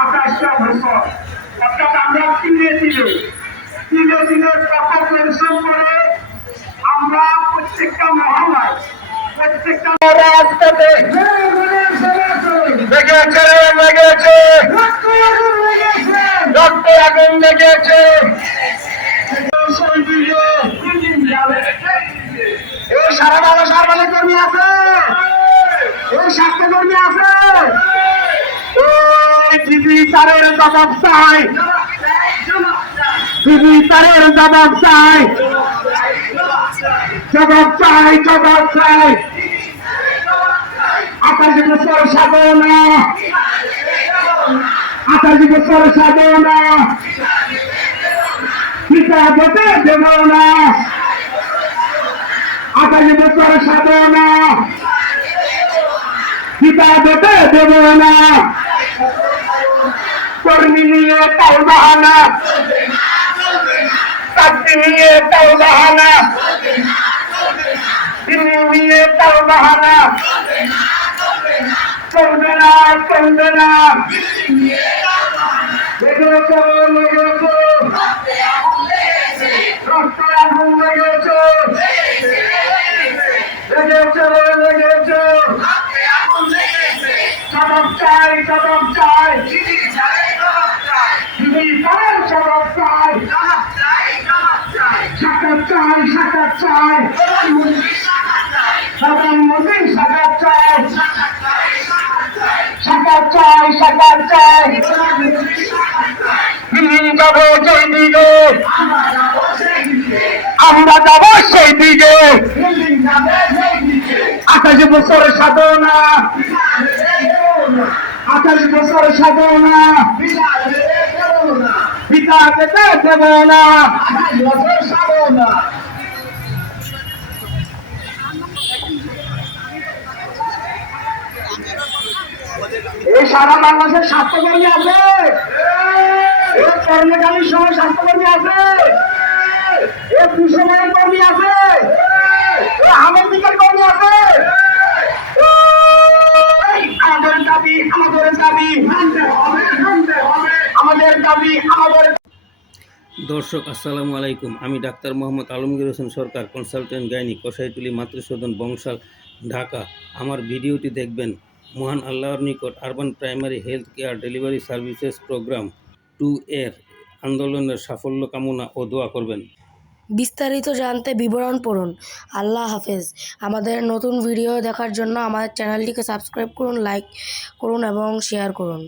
28টা বছর অর্থাৎ আমরা তিলে তিলে টাকা পরিশ্রম করে আমরা প্রত্যেকটা মহল্লায় প্রত্যেকটা রাস্তাতে লেগেছে রক্ত আগুন লেগেছে। এই সারা বাংলা সরকারি কর্মী আছে, এই স্বাস্থ্যকর্মী আছে, টিভি তারের জবাব চাই, টিভি তারের জবাব চাই, জবাব চাই, জবাব চাই। 28 বছর সাধনা, 28 বছর সাধনা, পিতা হতে দেব না, 28 বছর সাধনা, পিতা হতে দেব না। কর্মী নিয়ে তাও বাহানা, চাকরি নিয়ে তাও বাহানা, দিল্লি নিয়ে তাও বাহানা, চলবে না, চলবে না। লেগেছে লেগেছে রক্ত আগুন লেগেছে, লেগেছে লেগেছে। জবাব চাই, জবাব চাই, দিদি তার জবাব চাই, সাক্ষাৎ চাই, সাক্ষাৎ চাই, প্রধানমন্ত্রী সাক্ষাৎ চাই, সাক্ষাৎ চাই, সাক্ষাৎ চাই। দিল্লি যাবো সেই দিকে, আমরা যাবো সেই দিকে। 28 বছর সাধনা, 28 বছর সাধনা, পিতা যেতে দেব না। এই সারা বাংলাদেশের স্বাস্থ্যকর্মী আছে, কর্মচারীর সময় স্বাস্থ্যকর্মী আছে, সময়ের কর্মী আছে, আমার দিকের কর্মী আছে। আমাদের দাবি, আমাদের দাবি আমাদের দাবি, আমাদের। দর্শক আসসালামু আলাইকুম, আমি ডাক্তার মোহাম্মদ আলমগীর হোসেন সরকার, কনসালটেন্ট গাইনিক, কষাইটুলি মাতৃসদন, বংশাল, ঢাকা। আমার ভিডিওটি দেখবেন মহান আল্লাহর নিকট urban primary health care delivery services program 2 এর আন্দোলনের সাফল্য কামনা ও দোয়া করবেন। বিস্তারিত জানতে বিবরণ পড়ুন। আল্লাহ হাফেজ। আমাদের নতুন ভিডিও দেখার জন্য আমাদের চ্যানেলটিকে সাবস্ক্রাইব করুন, লাইক করুন এবং শেয়ার করুন।